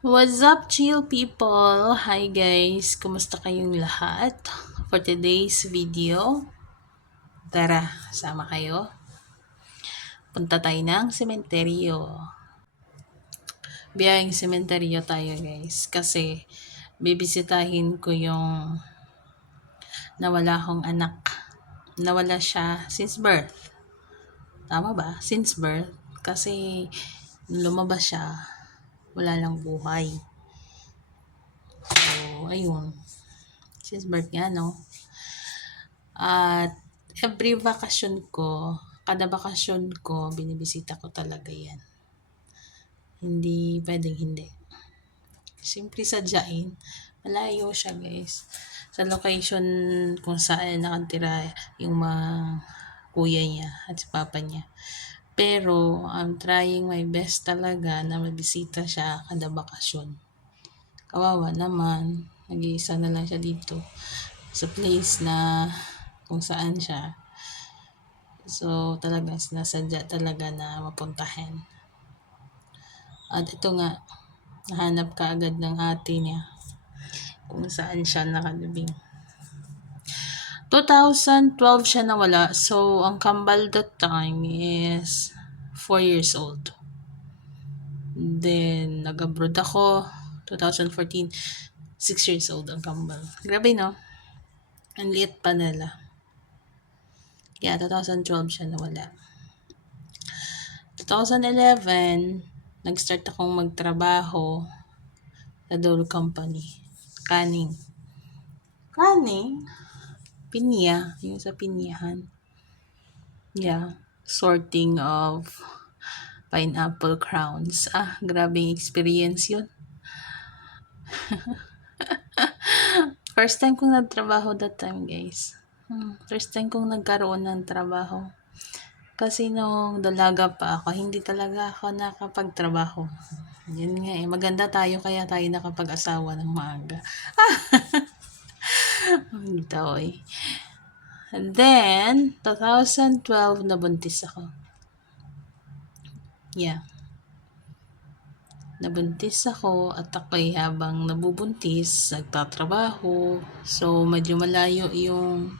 What's up, chill people? Hi guys, kumusta kayong lahat? For today's video, tara, sama kayo. Punta tayo ng sementeryo. Biyayang sementeryo tayo guys, kasi bibisitahin ko yung nawala kong anak. Nawala siya since birth. Tama ba? Since birth. Kasi lumabas siya, wala lang buhay. So, ayun. Since birth nga, no? At every bakasyon ko, kada bakasyon ko, binibisita ko talaga yan. Hindi pwedeng hindi. Siyempre sadyain, malayo siya guys. Sa location kung saan nakatira yung mga kuya niya at si papa niya. Pero I'm trying my best talaga na mabisita siya kada bakasyon. Kawawa naman, nag-iisa na lang siya dito sa place na kung saan siya. So, talagang sinasadya talaga na mapuntahan. At ito nga, nahanap ka agad ng ate niya kung saan siya nakalibing. 2012 siya nawala. So, ang kambal that time is 4 years old. Then, nag-abroad ako. 2014, 6 years old ang kambal. Grabe, no? Ang liit pa nila. Yeah, 2012 siya nawala. 2011, nag-start akong magtrabaho sa Dole Company. Kaning. Pinya. Yung sa pinyahan. Yeah. Sorting of pineapple crowns. Grabing experience yun. First time kong nagtrabaho that time, guys. First time kong nagkaroon ng trabaho. Kasi nung dalaga pa ako, hindi talaga ako nakapagtrabaho. Yun nga eh. Maganda tayo kaya tayo nakapag-asawa ng maaga. Ito eh. And then, 2012, nabuntis ako. Yeah. Nabuntis ako at ako'y habang nabubuntis, nagtatrabaho. So, medyo malayo yung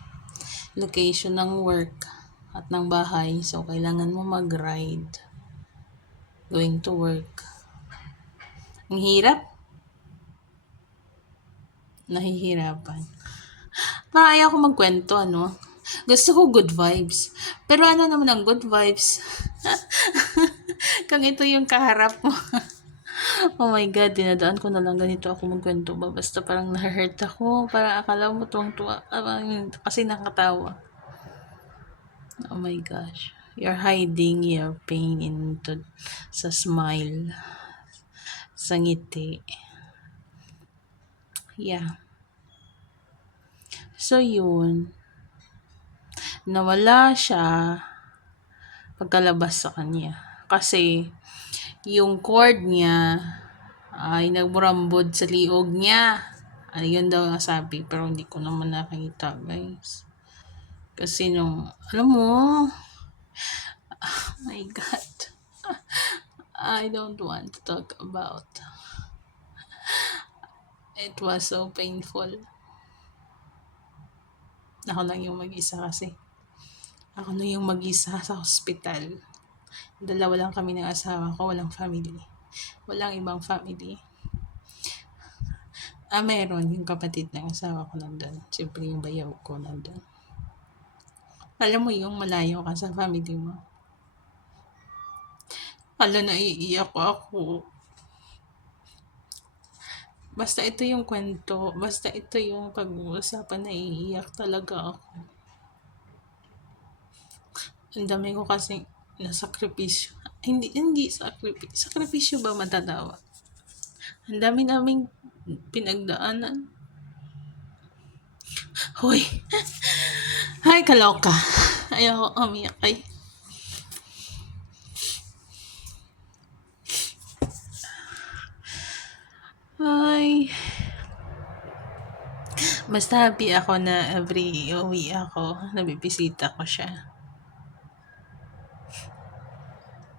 location ng work at ng bahay. So, kailangan mo mag-ride going to work. Ang hirap. Nahihirapan. Parang ayaw ko magkwento, ano? Gusto ko good vibes. Pero ano naman ang good vibes? Kung ito yung kaharap mo. Oh my God, dinadaan ko na lang ganito ako magkwento ba? Basta parang na-hurt ako. Parang akala mo tuwang-tuwa. Kasi nakatawa. Oh my gosh. You're hiding your pain into sa smile. Sa ngiti. Yeah. So, yun. Nawala siya pagkalabas sa kanya. Kasi, yung cord niya ay nagburambod sa liog niya. Ayun daw ang sabi. Pero hindi ko naman nakita, guys. Kasi nung, alam mo, oh my God. I don't want to talk about. It was so painful. Ako lang yung mag-isa kasi. Ako na yung mag-isa sa hospital. Dalawa lang kami ng asawa ko, walang family. Walang ibang family. Meron yung kapatid ng asawa ko nandun. Siyempre yung bayaw ko nandun. Alam mo yung malayo ka sa family mo. Naiiyak ako. Basta ito yung kwento. Basta ito yung pag-uusapan, naiiyak talaga ako. Ang dami ko kasi nasakripisyo. Hindi sakripisyo ba matatawa? Ang dami naming pinagdaanan. Hoy! Ay, kaloka. Ayoko umiyak ay. Ay. Basta happy ako na every uwi ako, nabibisita ko siya.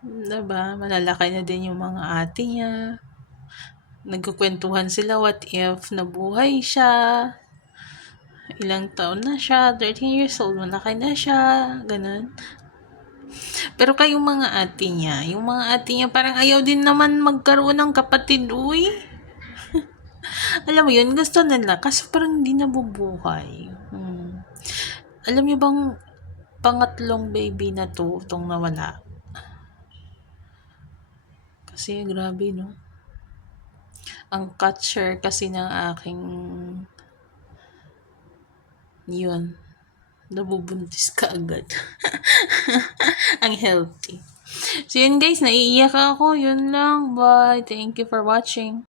Diba? Malalaki na din yung mga ate niya. Nagkukwentuhan sila, what if nabuhay siya, ilang taon na siya, 13 years old, malaki na siya, ganun. Pero kayong mga ate niya, yung mga ate niya parang ayaw din naman magkaroon ng kapatid, uy. Alam mo yun, gusto nila, kaso parang hindi nabubuhay. Alam niyo bang pangatlong baby na to, itong nawala? Kasi grabe, no? Ang catcher kasi ng aking yun, nabubuntis ka agad. Ang healthy. So yun guys, naiiyak ako. Yun lang. Bye. Thank you for watching.